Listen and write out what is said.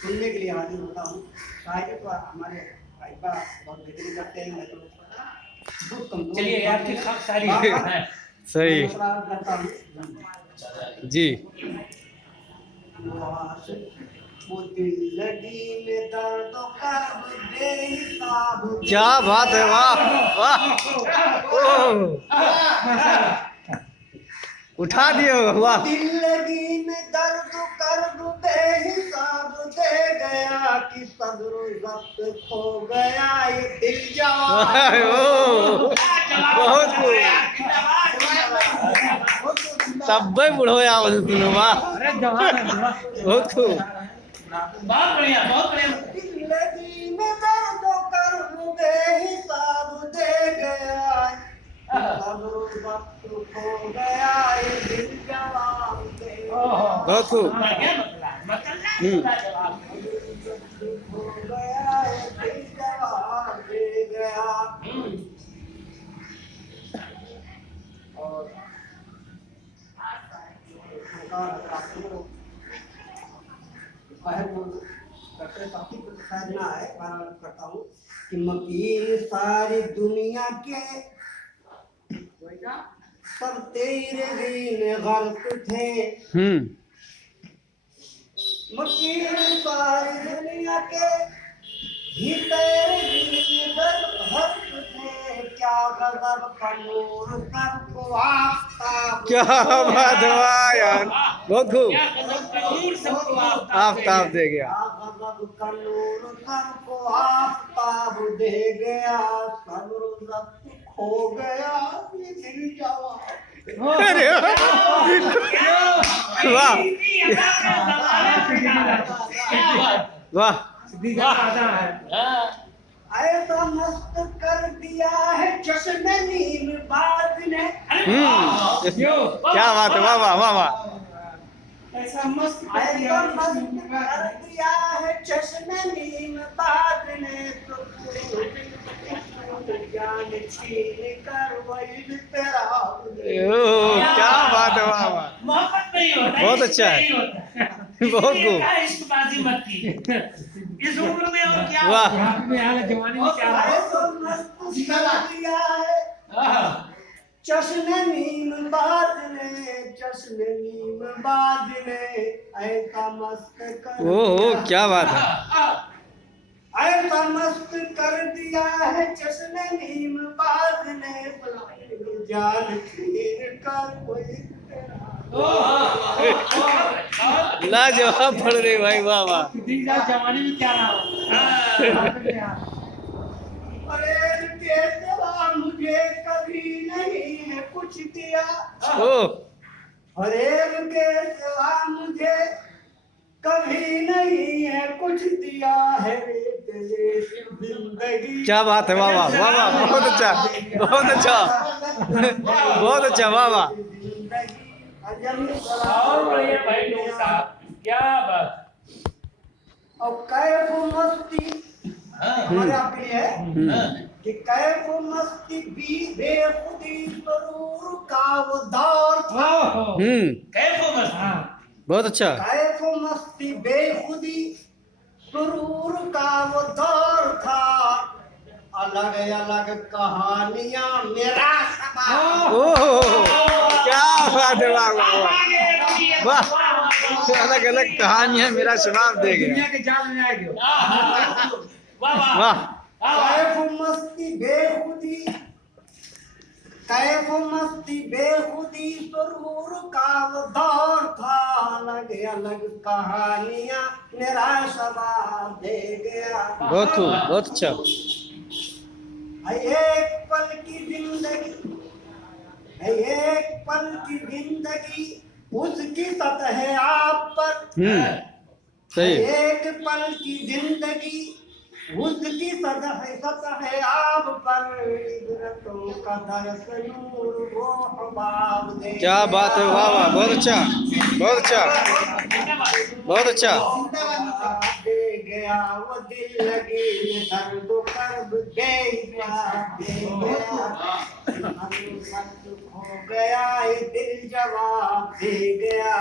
सुनने के लिए हाजिर होता हूँ। शायद तो हमारे भाई बा बहुत बेहतरीन करते हैं। मैं तो चलिए यार ठीक ठाक सारी सही करता हूँ जी। वो दिल लगी में दर्द कर्ब बेहिसाब। क्या बात है, वाह वाह, ओह, उठा दिए, वाह। दिल लगी में दर्द कर्ब बेहिसाब दे गया कि सब्र ज़ब्त खो गया ये दिल जवान। बहुत सब बुढ़ो या सुनो, वाह, अरे जवान है बहुत खूब। बहुत बढ़िया बहुत बढ़िया। जिंदगी में दर्द कर्ब बेहिसाब दे गया सब्र ज़ब्त खो गया ये दिल जवान दे बहुत खूब। बढ़िया जवाब खो गया ये दिल जवान दे गया। और ना है करता हूँ कि मकीन सारी दुनिया के सब तेरे दीन गर्क थे। मकीन सारी दुनिया के ही तेरे दीन गर्क थे। क्या गजब का नूर सबको आफ्ताब। क्या बात है, वाह यार, बहुत खूब। आफ्ताब दे गया। गजब का नूर सबको आफ्ताब दे गया सब्र ज़ब्त खो गया ये दिल जवान। अरे वाह वाह, ऐसा मस्त कर दिया है चश्मे नीम बाज ने। क्या बात है, वाह वाह वाह वाह। ऐसा मस्त कर दिया है चश्मे नीम बाज ने तो जान छीन कर वही तेरा। ओह, क्या बात है, वाह वाह, मोहब्बत नहीं होता, बहुत अच्छा है, बहुत खूब। इश्कबाजी मत की इस उम्र में और क्या वाह। जवानी में क्या ऐसा मस्त कर दिया है चश्मे नीम बाज ने ऐसा मस्त कर ओह, क्या बात है। ऐसा मस्त कर दिया है चश्मे नीम बाज ने जान छीन कर कोई लाजवाब पढ़ रहे भाई, वाह वाह। जवानी में क्या रहा अरे के सिवा मुझे कभी नहीं है कुछ दिया। ओह, अरे के सिवा मुझे कभी नहीं है कुछ दिया है तेरे जिंदगी। क्या बात है, वाह वाह वाह वाह, बहुत अच्छा बहुत अच्छा बहुत अच्छा, वाह वाह। और बढ़िया भाई लोग साहब, क्या बात। और कैफ मस्ती हमारे आपके लिए है कि कैफ मस्ती भी बेखुदी सरूर का वो दौर था। कैफो मस्त बहुत अच्छा। कैफ मस्ती बेखुदी सुरूर का वो दौर था। अलग अलग कहानियां मेरा ओह, क्या बात है, वाह वाह वाह वाह। अलग अलग कहानियां मेरा शबाब दे गया। के जाल में आ गए। वाह, कैफ मस्ती बेखुदी सुरूर का वो दौर था। अलग अलग कहानियां मेरा शबाब दे गया। बहुत खूब, बहुत अच्छा। एक पल की जिंदगी उसकी सतह आप पर। सही। एक पल की जिंदगी उसकी सतह आप पर। इबरतों का दरस नूर वो हबाब दे। क्या बात है, वाह वाह, बहुत अच्छा बहुत अच्छा बहुत अच्छा। दे गया वो दिल लगी में दर्द कर्ब दे गया मालूम खो गया ये दिल जवाब दे गया